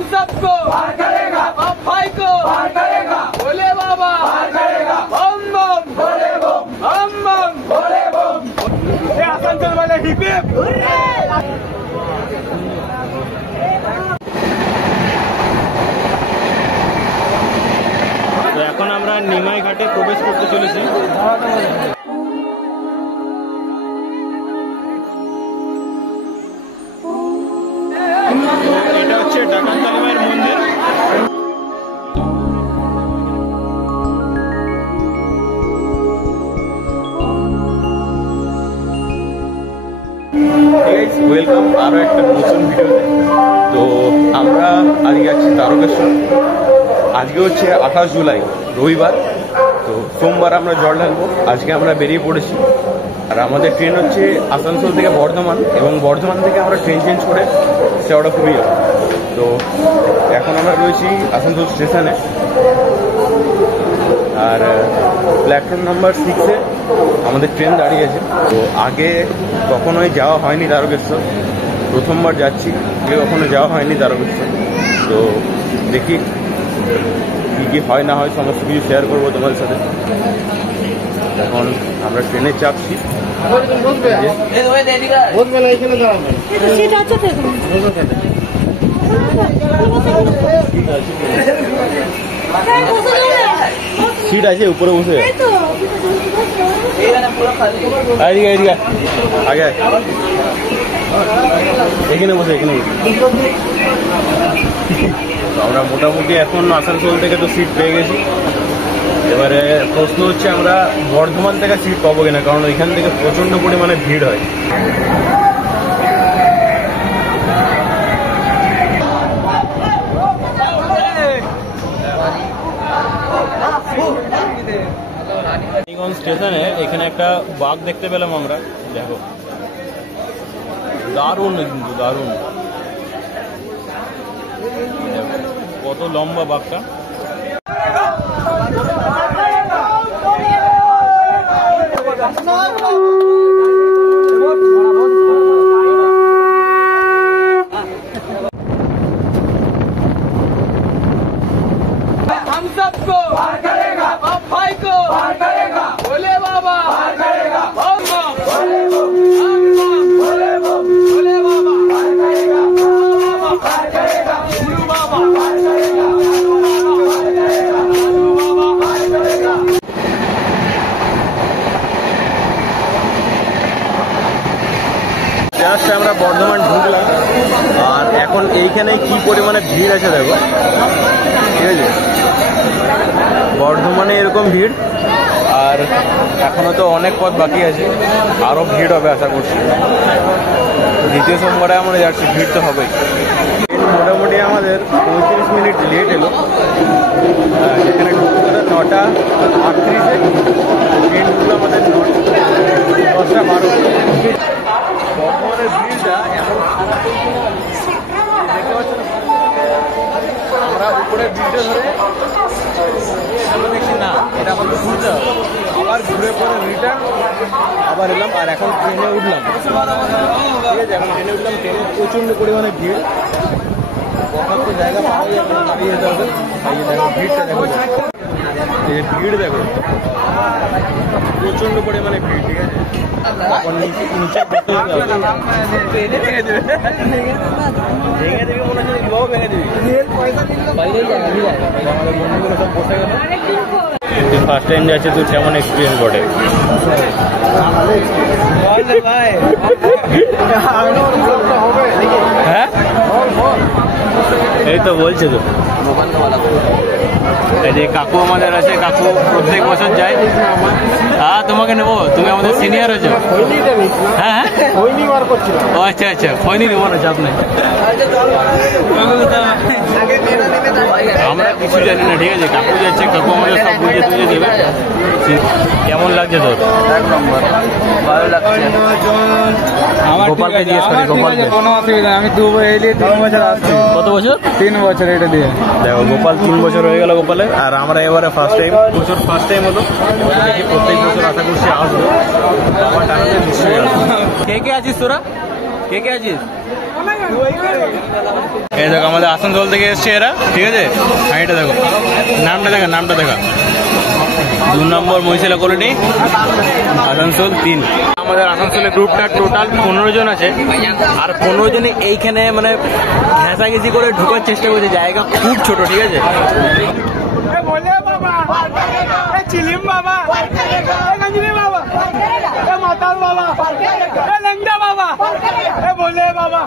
हम सबको पार करेगा, हम भाई को पार करेगा, भोले बाबा पार करेगा, बम बम भोले बम, बम बम भोले बम। ये आसनसोल वाले हिप हिप हुर्रे। তো এখন আমরা নিমাই ঘাটে প্রবেশ করতে চলেছি। এটা হচ্ছে ডাকাত কালী মায়ের মন্দির। ওয়েলকাম আরো একটা নতুন ভিডিওতে। তো আমরা আজকে যাচ্ছি তারকেশ্বর। আজকে হচ্ছে 28 জুলাই রবিবার। তো সোমবার আমরা জল ঢালবো। আজকে আমরা বেরিয়ে পড়েছি। আর আমাদের ট্রেন হচ্ছে আসানসোল থেকে বর্ধমান, এবং বর্ধমান থেকে আমরা ট্রেন চেঞ্জ করে শেওড়াফুলি যাব। তো এখন আমরা রয়েছি আসানসোল স্টেশনে, আর প্ল্যাটফর্ম নাম্বার 6-এ আমাদের ট্রেন দাঁড়িয়ে আছে। তো আগে কখনোই যাওয়া হয়নি তারকেশ্বর, প্রথমবার যাচ্ছি। আগে কখনো যাওয়া হয়নি তারকেশ্বর। তো দেখি কী কী হয় না হয়, সমস্ত কিছু শেয়ার করবো তোমাদের সাথে। এখন আমরা ট্রেনে চাপছি। সিট আছে উপরে বসে, আগে এখানে বসে, এখানে। আমরা মোটামুটি এখন আসানসোল থেকে তো সিট পেয়ে গেছি। এবারে প্রশ্ন হচ্ছে আমরা বর্ধমান থেকে সিট পাবো কিনা, কারণ ওইখান থেকে প্রচন্ড পরিমাণে ভিড় হয়। রানীগঞ্জ স্টেশনে এখানে একটা বাঘ দেখতে পেলাম আমরা। দেখো, দারুণ, কিন্তু দারুণ, কত লম্বা বাঘটা। हम सबको पार करेगा, हम भाई को पार करेगा, भोले बाबा पार करेगा, बम बम भोले बम, बम बम भोले बम, भोले बाबा पार करेगा, बाबा पार करेगा, गुरु बाबा पार करेगा, गुरु बाबा पार करेगा, गुरु बाबा पार करेगा। জাস্ট আমরা বর্ধমান ঢুকলাম, আর এখন এইখানে কি পরিমাণে ভিড় আছে দেখো, ঠিক আছে। বর্ধমানে এরকম ভিড়, আর এখনো তো অনেক পথ বাকি আছে, আরও ভিড় হবে আশা করছি। দ্বিতীয় সোমবারে আমরা যাচ্ছি, ভিড় তো হবেই। মোটামুটি আমাদের 35 মিনিট লেট এলো। এখানে ঢুকতে 9:38-এ, ট্রেন ঢুকলো আমাদের 10:12। বর্ধমানের ভিড়টা এখন দেখতে পাচ্ছি না। আমরা উপরে ব্রিজটা ধরে দেখছি না, এটা আমাদের ঘুরতে হবে। আবার ঘুরে পরে রিটার্ন আবার এলাম, আর এখন ট্রেনে উঠলাম। ঠিক আছে, এখন ট্রেনে উঠলাম। ট্রেনে প্রচণ্ড পরিমাণে ভিড়, বসার তো জায়গা পাওয়া যাবে না, দাঁড়িয়ে যেতে হবে। এই দেখো ভিড়টা, দেখো ভিড়, দেখো প্রচণ্ড পরিমাণে ভিড়। ঠিক আছে, নিচে করতে হবে, ভেঙে দেবে মনে হচ্ছে, লোক ভেঙে দেবে। আমাদের বন্ধুগুলো সব বসে গেল। তুই ফার্স্ট টাইম যাচ্ছে, তুই কেমন এক্সপিরিয়েন্স বটে? হ্যাঁ, এই তো বলছে তো। এই যে কাকু আমাদের আছে, কাকু প্রত্যেক বছর যায়। হ্যাঁ, তোমাকে নেবো, তুমি আমাদের সিনিয়র আছো। হ্যাঁ, ও আচ্ছা আচ্ছা, খৈনি নেবো না, চাপ নেই। আমরা কিছু জানি না, ঠিক আছে। কাকু যাচ্ছে, কাকু আমাদের সব বুঝে তুঝে দেবে। কেমন লাগছে তোর? এক নম্বর, ভালো লাগছে। গোপালকে জিজ্ঞেস করি, গোপালকে। কোনো অসুবিধা, আমি 2 বছর আসছি। কত বছর? 3 বছর এটা দিয়ে। দেখো, গোপাল 3 বছর হয়ে গেল গোপালের, আর আমরা এবারে ফার্স্ট টাইম। বছর ফার্স্ট টাইম হলো, এবারে দেখি প্রত্যেক বছর আশা করছি আসবো। আমার টাইমে নিশ্চয়ই আসবো। কে কে আছিস তোরা? কে কে আছিস? এই দেখো আমাদের আসানসোল থেকে এসছে এরা, ঠিক আছে। হাঁড়িটা দেখো, নামটা দেখা 2 নম্বর মহিশিলা কলোনি, আসানসোল 3। আমাদের আসানসোলের গ্রুপটা টোটাল 15 জন আছে, আর 15 জনে এইখানে মানে ঘেঁষাঘেঁষি করে ঢোকার চেষ্টা করছে। জায়গা খুব ছোট, ঠিক আছে। भोले बाबा, चिलिम बाबा, गंजनी बाबा, माताल बाबा, लंगड़ा बाबा, भोले बाबा।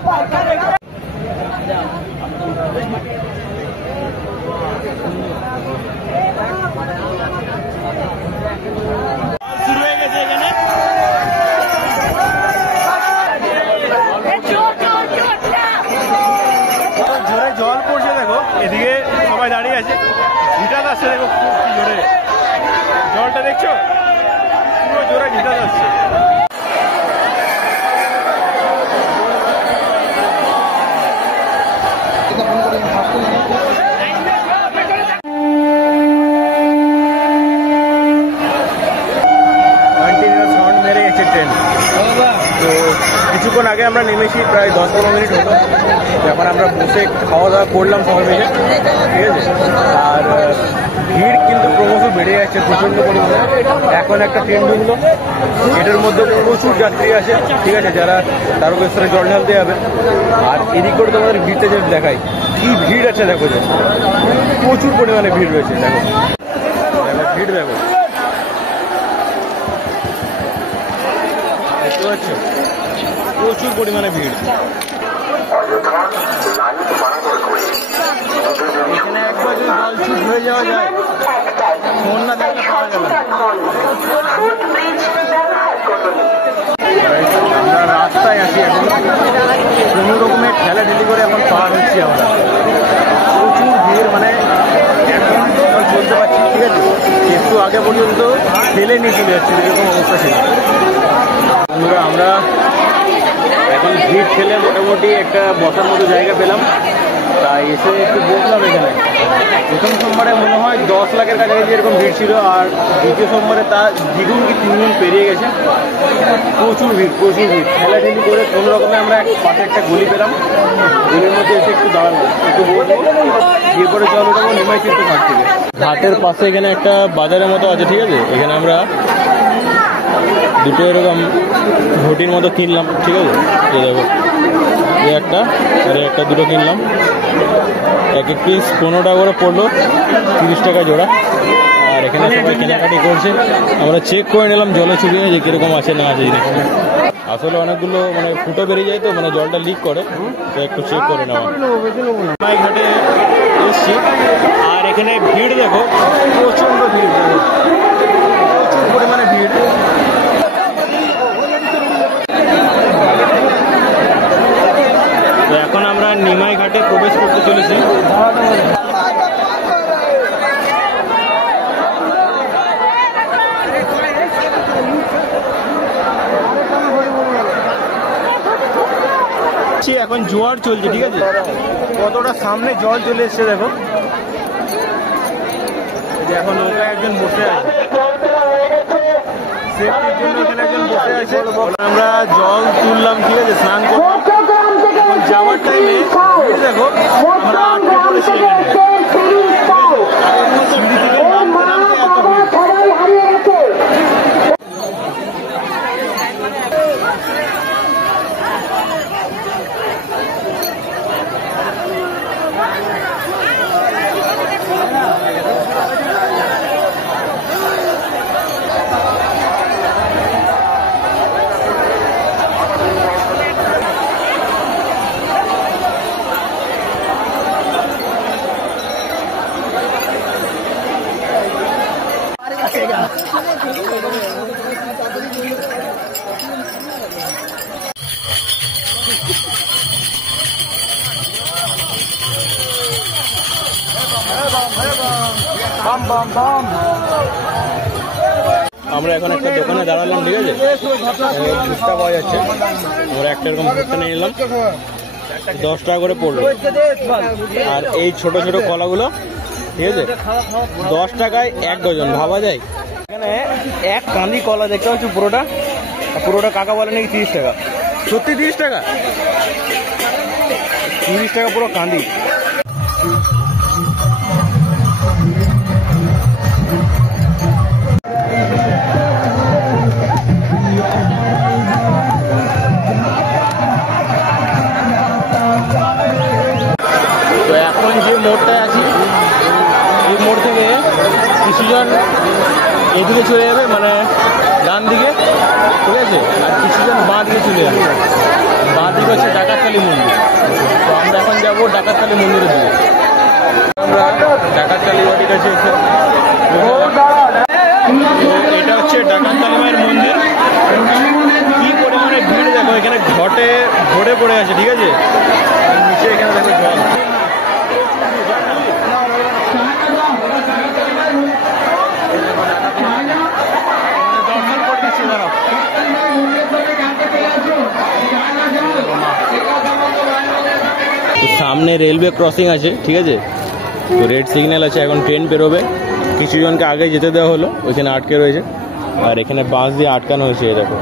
শুরু হয়ে গেছে এখানে। জোরে জল পড়ছে দেখো, এদিকে সবাই দাঁড়িয়ে আছে, ঝিটাত আসছে দেখো কি জোরে জলটা দেখছো, পুরো জোরে ঝিটাত আসছে। সাউন্ড মেরে গেছে ট্রেন। তো কিছুক্ষণ আগে আমরা নেমেছি, প্রায় 10-15 মিনিট হলো। এখন আমরা বসে খাওয়া দাওয়া করলাম সবাই মিলে, ঠিক আছে। আর ভিড় কিন্তু ক্রমশ বেড়ে যাচ্ছে প্রচণ্ড পরিমাণে। এখন একটা ট্রেন ঢুকলো, এটার মধ্যে প্রচুর যাত্রী আছে, ঠিক আছে, যারা তারকেশ্বরে জল ঢালতে যাবে। আর এদিক করে তোমাদের ভিড়টা যে দেখাই, কি ভিড় আছে দেখো, যে প্রচুর পরিমাণে ভিড় রয়েছে। দেখো ভিড় দেখো, দেখতে পাচ্ছ প্রচুর পরিমাণে ভিড়। এখানে একবার যদি জল ছুট হয়ে যাওয়া যায়, ফোন না দেখলে পাওয়া যাবে না। আমরা রাস্তায় আছি এখন, কোনো রকমের ঠেলাঠেলি করে এখন পার হচ্ছি আমরা। প্রচুর ভিড়, মানে এখন চলতে পারছি, ঠিক আছে। একটু আগে পর্যন্ত ফেলে নিয়ে চলে যাচ্ছিল, এরকম অবস্থা ছিল। বন্ধুরা আমরা এখন ভিড় ঠেলে মোটামুটি একটা বসার মতো জায়গা পেলাম, তাই এসে একটু বসলাম এখানে। প্রথম সোমবারে মনে হয় 10 লাখের কাছাকাছি এরকম ভিড় ছিল, আর দ্বিতীয় সোমবারে তা দ্বিগুণ কি 3 গুণ পেরিয়ে গেছে। প্রচুর ভিড়। ঠেলাঠেলি করে কোনো রকমে আমরা পাশে একটা গলি পেলাম, গলির মধ্যে এসে একটু দাঁড়াবো, একটু বসবো, দিয়ে পরে জল উঠাবো নিমাই চিত্র ঘাট থেকে। ঘাটের পাশে এখানে একটা বাজারের মতো আছে, ঠিক আছে। এখানে আমরা দুটো এরকম ঘটির মতো কিনলাম, ঠিক আছে। এই দেখো, এই একটা আর একটা, দুটো কিনলাম। এক পিস 15 টাকা করে পড়লো, 30 টাকা জোড়া। আর এখানে সবাই কেনাকাটি করছে, আমরা চেক করে নিলাম জলে চুবিয়ে যে কীরকম আছে না আছে জিনিস। আসলে অনেকগুলো মানে ফুটো বেরিয়ে যায়, তো মানে জলটা লিক করে, তো একটু চেক করে নেওয়া। মাই ঘাটে এসছি, আর এখানে ভিড় দেখো, প্রচণ্ড ভিড়, প্রচুর পরিমাণে ভিড়। তো এখন আমরা নিমাই ঘাটে প্রবেশ করতে চলেছি। এখন জোয়ার চলছে, ঠিক আছে। কতটা সামনে জল চলে এসছে দেখো, এখন নৌকায় একজন বসে আছে, সেফটির জন্য এখানে একজন বসে আছে। আমরা জল তুললাম, ঠিক আছে, স্নান করলাম। এখন যাওয়ার টাইমে দেখো আমরা আটকে পড়েছি এখানে, সিঁড়ি থেকে নামতে নামতে এত ভিড়। আমরা এখন একটা দোকানে দাঁড়ালাম, ঠিক আছে। ভুট্টা পাওয়া যাচ্ছে, আমরা একটা এরকম ভুট্টা নিয়ে নিলাম, 10 টাকা করে পড়লো। আর এই ছোট ছোট কলাগুলো, ঠিক আছে, 10 টাকায় 1 ডজন, ভাবা যায়। এখানে এক কাঁদি কলা দেখতে পাচ্ছি, পুরোটা কাকা বলে নাকি 30 টাকা। সত্যি 30 টাকা? 30 টাকা পুরো কাঁদি। তো এখন যে মোড়টায় আছি এই মোড় থেকে কিছুজন এদিকে চলে যাবে, মানে ডান দিকে, ঠিক আছে, আর কিছুজন বাঁ দিকে চলে যাবে। বাঁ দিকে হচ্ছে ডাকাতকালী মন্দির। তো আমরা এখন যাবো ডাকাতকালী মন্দিরের দিকে। আমরা ডাকাতকালী বাড়ির কাছে এসে এটা হচ্ছে ডাকাতকালী মায়ের মন্দির। কি পরিমাণে ভিড় দেখো, এখানে ঘটে ভরে পড়ে আছে, ঠিক আছে, নিচে এখানে দেখো জল। দর্শন করে দিচ্ছি দাঁড়াও। সামনে রেলওয়ে ক্রসিং আছে, ঠিক আছে, তো রেড সিগন্যাল আছে, এখন ট্রেন বেরোবে। কিছুজনকে আগে যেতে দেওয়া হলো, ওইখানে আটকে রয়েছে, আর এখানে বাস দিয়ে আটকানো হয়েছে, এই দেখো,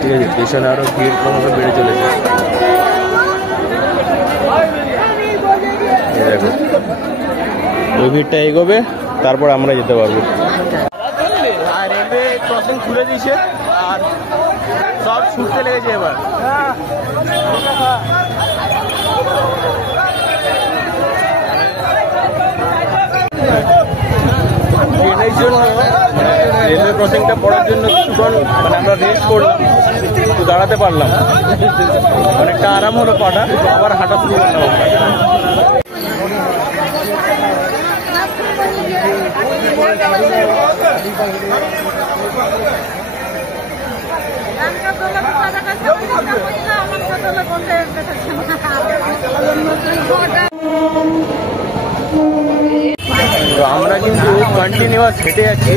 ঠিক আছে। পেছনে আরও ভিড় ক্রমশ বেড়ে চলেছে, এই দেখো। ওই ভিড়টা এগোবে, তারপর আমরা যেতে পারবো। আর রেলওয়ে ক্রসিং খুলে দিয়েছে, আর সব ছুটতে লেগেছে এবার। ট্রেনের জন্য রেলওয়ে ক্রসিংটা পড়ার জন্য কিছুক্ষণ মানে আমরা রেস্ট করলাম, একটু দাঁড়াতে পারলাম, অনেকটা আরাম হলো পাটা, আবার হাঁটা শুরু করলাম। তো আমরা কিন্তু কন্টিনিউয়াস হেঁটে যাচ্ছি।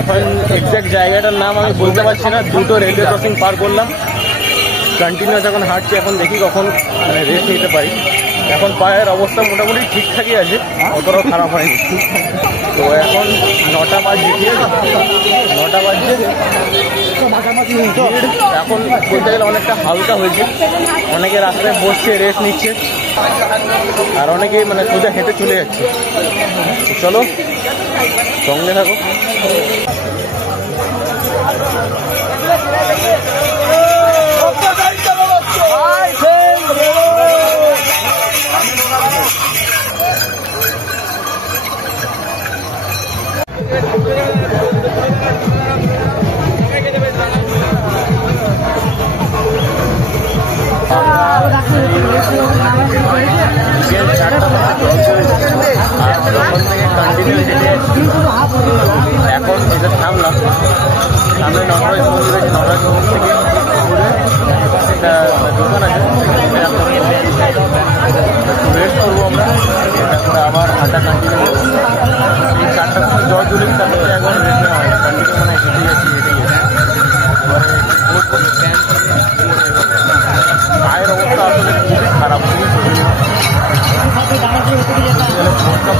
এখন এক্স্যাক্ট জায়গাটার নাম আমি বলতে পারছি না। দুটো রেলওয়ে ক্রসিং পার করলাম, কন্টিনিউয়াস এখন হাঁটছি। এখন দেখি কখন মানে রেস্ট নিতে পারি। এখন পায়ের অবস্থা মোটামুটি ঠিকঠাকই আছে, অতটাও খারাপ হয়নি। তো এখন 9টা বাজছে, ঠিক আছে, 9টা বাজছে। এখন বলতে গেলে অনেকটা হালকা হয়েছে, অনেকে রাস্তায় বসছে, রেস্ট নিচ্ছে, আর অনেকেই মানে সোজা হেঁটে চলে যাচ্ছে। চলো সঙ্গে থাকো। এখন এসে থামলাম সামনে নটরাজ মন্দির আছে। নটরাজ মন্দির থেকে একটা দোকান আছে, রেস্ট করবো আমরা, তারপরে আবার হাঁটা কন্টিনিউ করবো। এই 4টার সময় জল তুলি, তারপরে এখন রেস্ট নেওয়া হয়, কন্টিনিউ মানে হেঁটে যাচ্ছি। পায়ের অবস্থা আসলে খুবই খারাপ, খুবই শরীর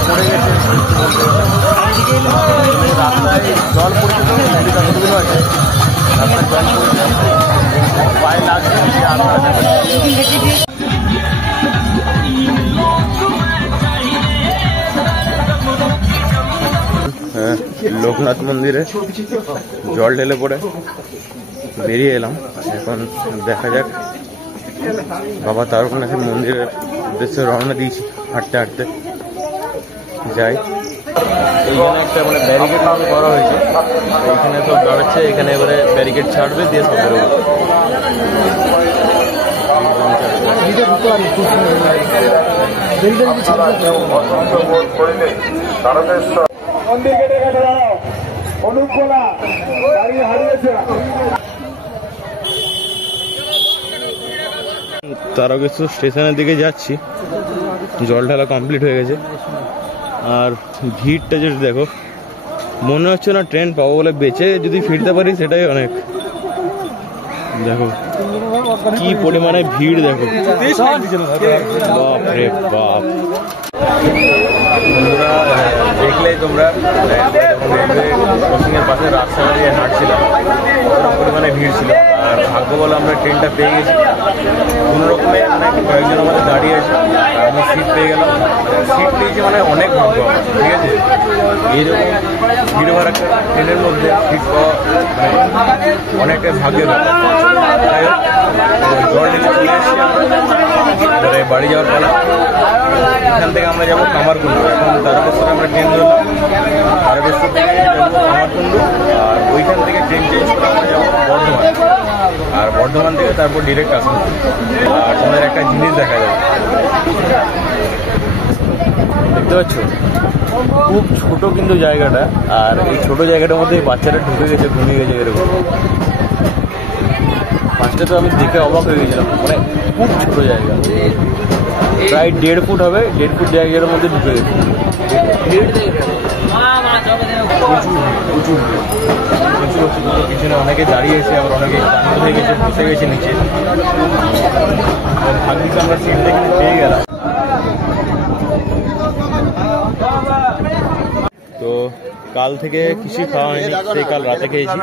পড়ে গেছে। রাস্তায় জল পড়ছে, তো নদী কাপড়গুলো আছে, রাস্তায় জল পড়ছে, পায়ে লাগছে। হ্যাঁ, লোকনাথ মন্দিরে জল ঢেলে পড়ে বেরিয়ে এলাম। এখন দেখা যাক, বাবা তারকনাথের মন্দিরের উদ্দেশ্যে রওনা দিয়েছি, হাঁটতে হাঁটতে যাই। এইখানে একটা মানে ব্যারিকেড করা হয়েছে, এইখানে সব দাঁড়াচ্ছে, এখানে এবারে ব্যারিকেড ছাড়বে, দিয়ে সব বেরোবে। মন্দির গেটে গেটে দাঁড়াও, অনুকূলা গাড়ি হারিয়েছে। তারকেশ্বর স্টেশনের দিকে যাচ্ছি, জল ঢালা কমপ্লিট হয়ে গেছে। আর ভিড়টা যেটা দেখো, মনে হচ্ছে না ট্রেন পাবো বলে, বেঁচে যদি ফিরতে পারি সেটাই অনেক। দেখো কি পরিমাণে ভিড়, দেখো, বাপ রে বাপ। বন্ধুরা দেখলেই তোমরা, রেলওয়ে ক্রসিংয়ের পাশে রাস্তা দিয়ে হাঁটছিলাম, পরিমাণে ভিড় ছিল। আর ভাগ্য বলে আমরা ট্রেনটা পেয়ে গেছি। কোনো রকমে মানে কয়েকজন আমাদের দাঁড়িয়ে আছে, আমি সিট পেয়ে গেলাম। সিট পেয়েছি মানে অনেক ভাগ্য আমার, ঠিক আছে। এইরকম ভিড় ভাড়া ট্রেনের মধ্যে সিট পাওয়া মানে অনেকটাই ভাগ্যের ব্যাপার। যাই হোক, জল ঢেলে চলে এসেছি আমরা বাড়ি যাওয়ার পালা। এখান থেকে আমরা যাবো কামারকুণ্ডু। এখন তারকেশ্বরে আমরা ট্রেন ধরলাম, তারকেশ্বর থেকে যাবো কামারকুণ্ডু, আর ওইখান থেকে ট্রেন চেঞ্জ করে আমরা যাবো বর্ধমান, আর বর্ধমান থেকে তারপর ডিরেক্ট আসবো। আর তোমাদের একটা জিনিস দেখা যাবে, দেখতে পাচ্ছ খুব ছোট কিন্তু জায়গাটা, আর এই ছোট জায়গাটার মধ্যে বাচ্চারা ঢুকে গেছে, ঘুমিয়ে গেছে এরকম। ফার্স্টে তো আমি দেখে অবাক হয়ে গেছিলাম, মানে খুব ছোট জায়গা, প্রায় 1.5 ফুট হবে, 1.5 ফুট জায়গার মধ্যে ঢুকে গেছে। প্রচুর পিছনে অনেকে দাঁড়িয়েছে, আবার অনেকে ক্লান্ত হয়ে গেছে, বসে গেছে নিচে। ভাগ্যিস আমরা সিটটা কিন্তু পেয়ে গেলাম। তো কাল থেকে কিছুই খাওয়া হয়নি, সেই কাল রাতে খেয়েছি।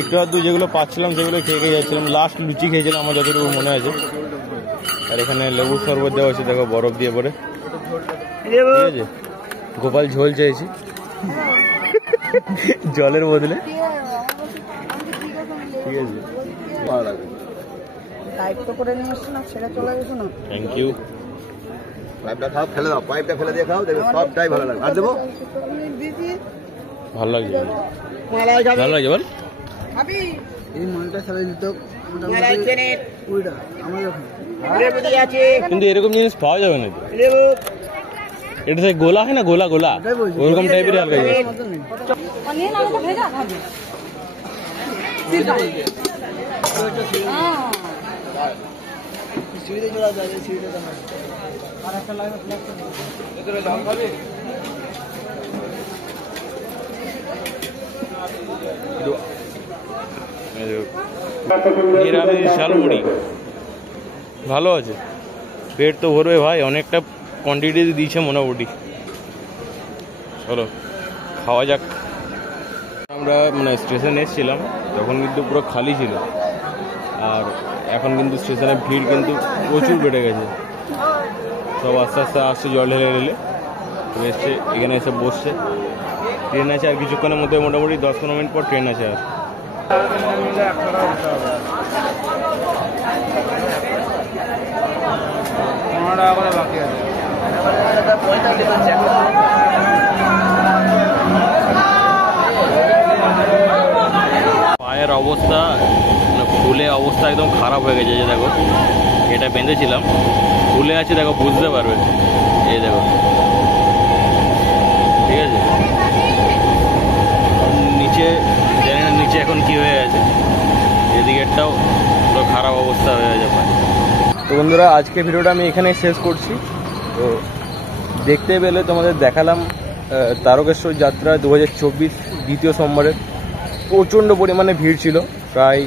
একটু আধটু যেগুলো পাচ্ছিলাম সেগুলো খেয়ে যাচ্ছিলাম। লাস্ট লুচি খেয়েছিলাম আমার যতটুকু মনে আছে। আর এখানে লেবুর শরবত দেওয়া হয়েছে, দেখো বরফ দিয়ে পরে, ঠিক আছে। গোপাল ঝোল চেয়েছি জলের বদলে, ঠিক আছে। Thank you. পাইপটা খাও, ফেলে দাও, পাইপটা ফেলে দিয়ে খাও, দেখবে সবটাই ভালো লাগবে। আর দেবো, ভালো লাগছে, ভালো লাগছে বল। এই মালটা সারাই দিত কিন্তু এরকম জিনিস পাওয়া যাবে না, এটা সেই গোলা হয় না, গোলা গোলা ওরকম টাইপের হালকা জিনিস। নিরামিষ ঝালমুড়ি ভালো আছে, পেট তো ভরবে ভাই, অনেকটা কোয়ান্টিটি দিয়েছে মোটামুটি। চলো খাওয়া যাক। আমরা মানে স্টেশনে এসেছিলাম তখন কিন্তু পুরো খালি ছিল, আর এখন কিন্তু স্টেশনে ভিড় কিন্তু প্রচুর বেড়ে গেছে। সব আস্তে আস্তে আসছে, জল ঢেলে ঢেলে এসছে, এখানে এসে বসছে। ট্রেন আছে আর কিছুক্ষণের মধ্যে, মোটামুটি 10-15 মিনিট পর ট্রেন আছে। আর পায়ের অবস্থা মানে ফুলে অবস্থা একদম খারাপ হয়ে গেছে। যে দেখো এটা বেঁধেছিলাম, ফুলে আছে, দেখো বুঝতে পারবে, এই দেখো, ঠিক আছে। নিচে জানি না নিচে এখন কি হয়ে আছে, এদিকেরটাও পুরো খারাপ অবস্থা হয়ে যাবে। তো বন্ধুরা, আজকে ভিডিওটা আমি এখানে শেষ করছি। তো দেখতে পেলে তোমাদের দেখালাম তারকেশ্বর যাত্রা 2024 দ্বিতীয় সোমবারের প্রচণ্ড পরিমাণে ভিড় ছিল, প্রায়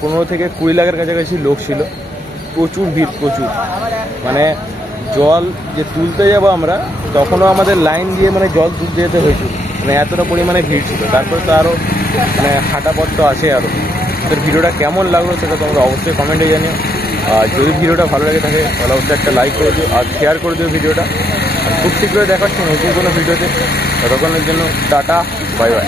15 থেকে 20 লাখের কাছাকাছি লোক ছিল। প্রচুর ভিড়, প্রচুর, মানে জল যে তুলতে যাবো আমরা তখনও আমাদের লাইন দিয়ে মানে জল তুলতে যেতে হয়েছিল, মানে এতটা পরিমাণে ভিড় ছিল। তারপরে তো আরও মানে হাঁটা পথ তো আছে আরও। তোর ভিডিওটা কেমন লাগলো সেটা তোমরা অবশ্যই কমেন্টে জানিও। আর যদি ভিডিওটা ভালো লাগে থাকে তাহলে অবশ্যই একটা লাইক করে দিও আর শেয়ার করে দিও ভিডিওটা। আর খুব শীঘ্রই দেখা হচ্ছে নতুন কোনো ভিডিওতে। ততক্ষণের জন্য টাটা, বাই বাই।